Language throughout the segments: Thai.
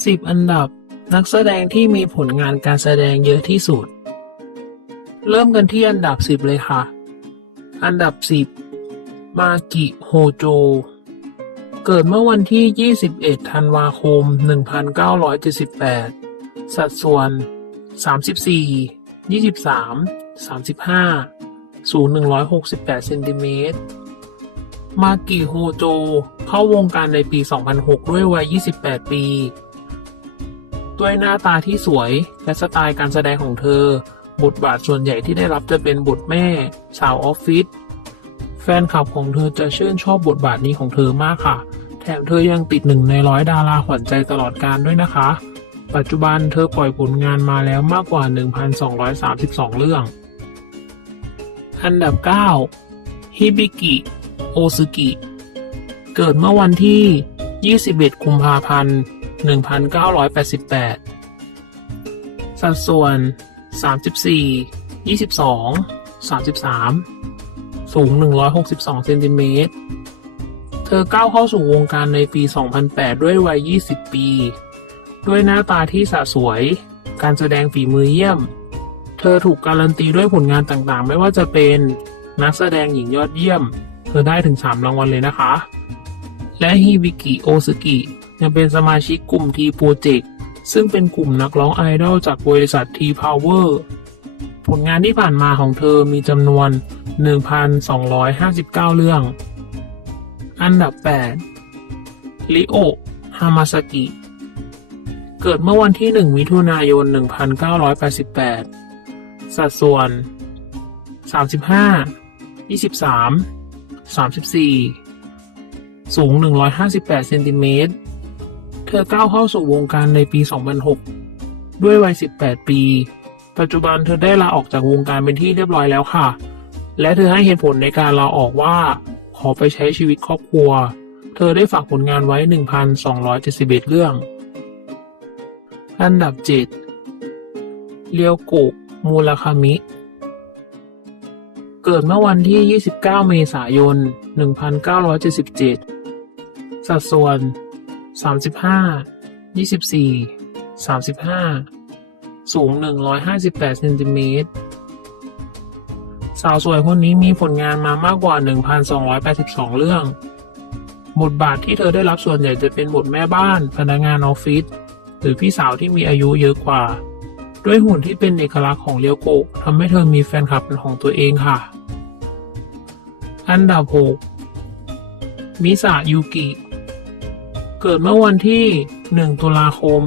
10 อันดับ นักแสดงที่มีผลงานการแสดงเยอะที่สุด เริ่มกันที่อันดับ 10 เลยค่ะ อันดับ 10 มากิโฮโจ เกิดเมื่อวันที่ 21 ธันวาคม 1978 สัดส่วน 34 23 35 สูง 168 เซนติเมตร มากิโฮโจ เข้าวงการในปี 2006 ด้วยวัย 28 ปี ด้วยหน้าตาที่สวยและสไตล์การแสดงของเธอ บทบาทส่วนใหญ่ที่ได้รับจะเป็นบทแม่ สาวออฟฟิศแฟนคลับของเธอจะชื่นชอบบทบาทนี้ของเธอมากค่ะ แถมเธอยังติดหนึ่งในร้อยดาราขวัญใจตลอดการด้วยนะคะ ปัจจุบันเธอปล่อยผลงานมาแล้วมากกว่า 1,232 เรื่อง อันดับ 9 ฮิบิกิ โอซึกิ เกิดเมื่อวันที่ 21 กุมภาพันธ์ 1988 สัดส่วน 34 22 33 สูง 162 เซนติเมตร เธอก้าวเข้าสู่วงการในปี 2008 ด้วยวัย 20 ปี ด้วยหน้าตาที่สะสวย การแสดงฝีมือเยี่ยม เธอถูกการันตีด้วยผลงานต่างๆ ไม่ว่าจะเป็นนักแสดงหญิงยอดเยี่ยม เธอได้ถึง 3 รางวัลเลยนะคะ และฮิบิกิโอซึกิ ยังเป็นสมาชิกกลุ่ม T Project ซึ่งเป็นกลุ่มนักร้องไอดอลจากบริษัท T Power ผลงานที่ผ่านมาของเธอมีจำนวน 1,259 เรื่อง อันดับ8ลิโอ ฮามาสกิ เกิดเมื่อวันที่ 1 มิถุนายน 1988 สัดส่วน 35 23 34 สูง 158 เซนติเมตร ธอก้าวเข้าสู่วงการในปี 2006 ด้วยวัย 18 ปี ปัจจุบันเธอได้ลาออกจากวงการเป็นที่เรียบร้อยแล้วค่ะ และเธอให้เหตุผลในการลาออกว่า ขอไปใช้ชีวิตครอบครัว เธอได้ฝากผลงานไว้ 1,271 เรื่อง อันดับ 7เรียวโกะมูราคามิ เกิดเมื่อวันที่ 29 เมษายน 1977 สัดส่วน 35 24 35สูง158เซนติเมตรสาวสวยคนนี้มีผลงานมามากกว่า 1,282 เรื่อง บทบาทที่เธอได้รับส่วนใหญ่จะเป็นบทแม่บ้าน พนักงานออฟฟิศ หรือพี่สาวที่มีอายุเยอะกว่า ด้วยหุ่นที่เป็นเอกลักษณ์ของเรียวโกะทำให้เธอมีแฟนคลับเป็นของตัวเองค่ะ อันดับ 6 มิสะยูกิ เกิดเมื่อวันที่ 1 ตุลาคม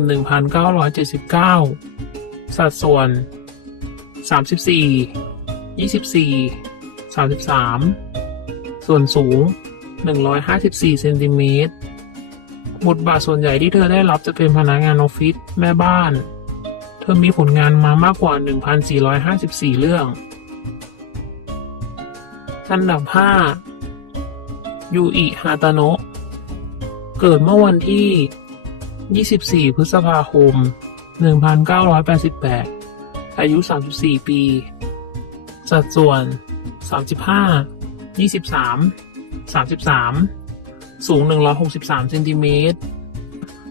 1979 สัดส่วน 34 24 33 ส่วนสูง 154 เซนติเมตรบทบาทส่วนใหญ่ที่เธอได้รับจะเป็นพนักงานออฟฟิศแม่บ้าน เธอมีผลงานมามากกว่า 1,454 เรื่อง อันดับ 5 ยูอิฮาตาโนะ เกิดเมื่อวันที่ 24 พฤษภาคม 1988 อายุ 34 ปี สัดส่วน 35 23 33 สูง 163 เซนติเมตร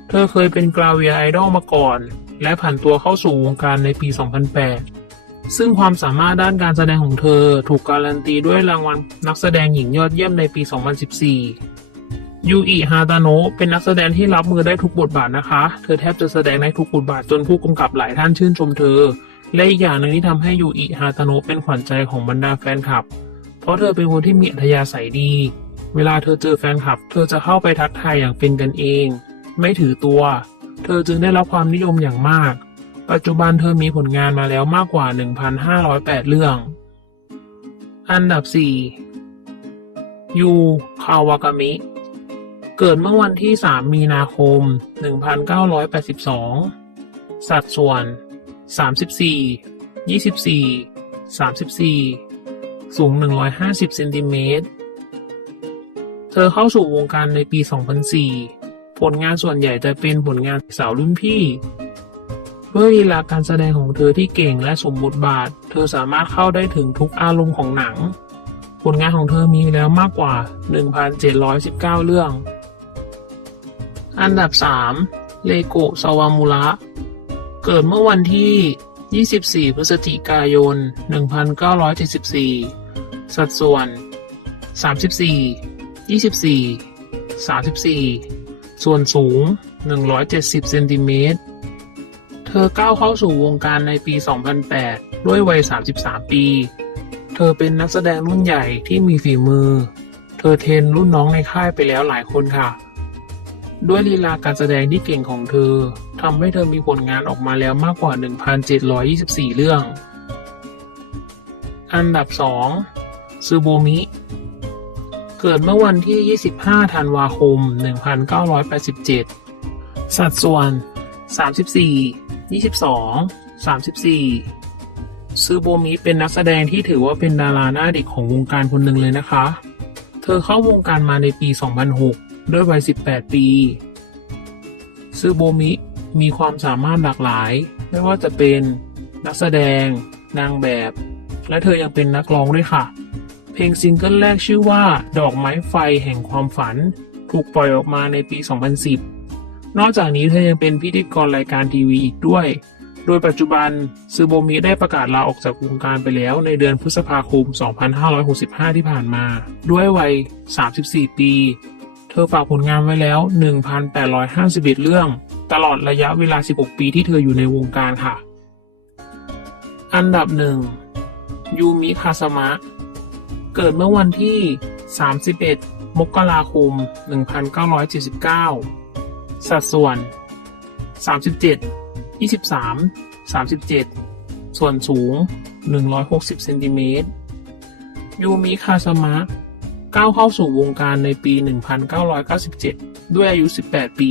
เธอเคยเป็นกราเวียไอดอลมาก่อน และผ่านตัวเข้าสู่วงการในปี 2008 ซึ่งความสามารถด้านการแสดงของเธอถูกการันตีด้วยรางวัลนักแสดงหญิงยอดเยี่ยมในปี 2014 ยูอิฮาตาโนะเป็นนักแสดงที่รับมือได้ทุกบทบาทนะคะ เธอแทบจะแสดงได้ทุกบทบาทจนผู้กำกับหลายท่านชื่นชมเธอ และอีกอย่างหนึ่งที่ทำให้ยูอิฮาตาโนะเป็นขวัญใจของบรรดาแฟนคลับ เพราะเธอเป็นคนที่มีอัธยาศัยดี เวลาเธอเจอแฟนคลับ เธอจะเข้าไปทักทายอย่างเป็นกันเอง ไม่ถือตัว เธอจึงได้รับความนิยมอย่างมาก ปัจจุบันเธอมีผลงานมาแล้วมากกว่า 1,508 เรื่อง อันดับ 4 ยูคาวากามิ เกิดเมื่อวันที่ 3 มีนาคม 1982 สัดส่วน 34 24 34 สูง 150 เซนติเมตร เธอเข้าสู่วงการในปี 2004 ผลงานส่วนใหญ่จะเป็นผลงานสาวรุ่นพี่ ด้วยลีลาการแสดงของเธอที่เก่งและสมบทบาท เธอสามารถเข้าได้ถึงทุกอารมณ์ของหนังผลงานของเธอมีแล้วมากกว่า 1,719 เรื่อง อันดับ 3 เลโกะซาวามุระ เกิดเมื่อวันที่ 24 พฤศจิกายน 1974 สัดส่วน 34 24 34 ส่วนสูง 170 เซนติเมตร เธอก้าวเข้าสู่วงการในปี 2008 ด้วยวัย 33 ปี เธอเป็นนักแสดงรุ่นใหญ่ที่มีฝีมือ เธอเทรนรุ่นน้องในค่ายไปแล้วหลายคนค่ะ ด้วยลีลาการแสดงที่เก่งของเธอทำให้เธอมีผลงานออกมาแล้วมากกว่า 1,724 เรื่อง อันดับ 2 ซูโบมิ เกิดเมื่อวันที่ 25 ธันวาคม 1987 สัดส่วน 34 22 34 ซูโบมิเป็นนักแสดงที่ถือว่าเป็นดาราหน้าเด็กของวงการคนหนึ่งเลยนะคะ เธอเข้าวงการมาในปี 2006 ด้วยวัย 18 ปีซูโบมิมีความสามารถหลากหลาย ไม่ว่าจะเป็นนักแสดง นางแบบ และเธอยังเป็นนักร้องด้วยค่ะ เพลงซิงเกิลแรกชื่อว่า ดอกไม้ไฟแห่งความฝัน ถูกปล่อยออกมาในปี 2010 นอกจากนี้เธอยังเป็นพิธีกรรายการทีวีอีกด้วย โดยปัจจุบันซูโบมิได้ประกาศลาออกจากวงการไปแล้วในเดือนพฤษภาคม 2565 ที่ผ่านมา ด้วยวัย 34 ปี เธอฝากผลงานไว้แล้ว 1,851 เรื่อง ตลอดระยะเวลา 16 ปีที่เธออยู่ในวงการค่ะ อันดับหนึ่งยูมิคาสมะ เกิดเมื่อวันที่ 31 มกราคม 1979 สัดส่วน 37 23 37 ส่วนสูง 160 เซนติเมตร ยูมิคาสมะ ก้าวเข้าสู่วงการในปี 1997 ด้วยอายุ 18 ปี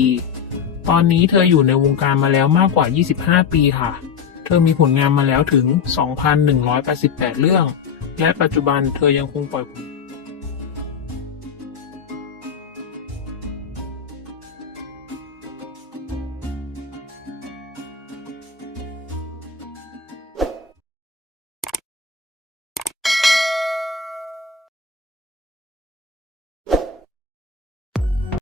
ตอนนี้เธออยู่ในวงการมาแล้วมากกว่า 25 ปีค่ะ เธอมีผลงานมาแล้วถึง 2,188 เรื่อง และปัจจุบันเธอยังคงปล่อยผล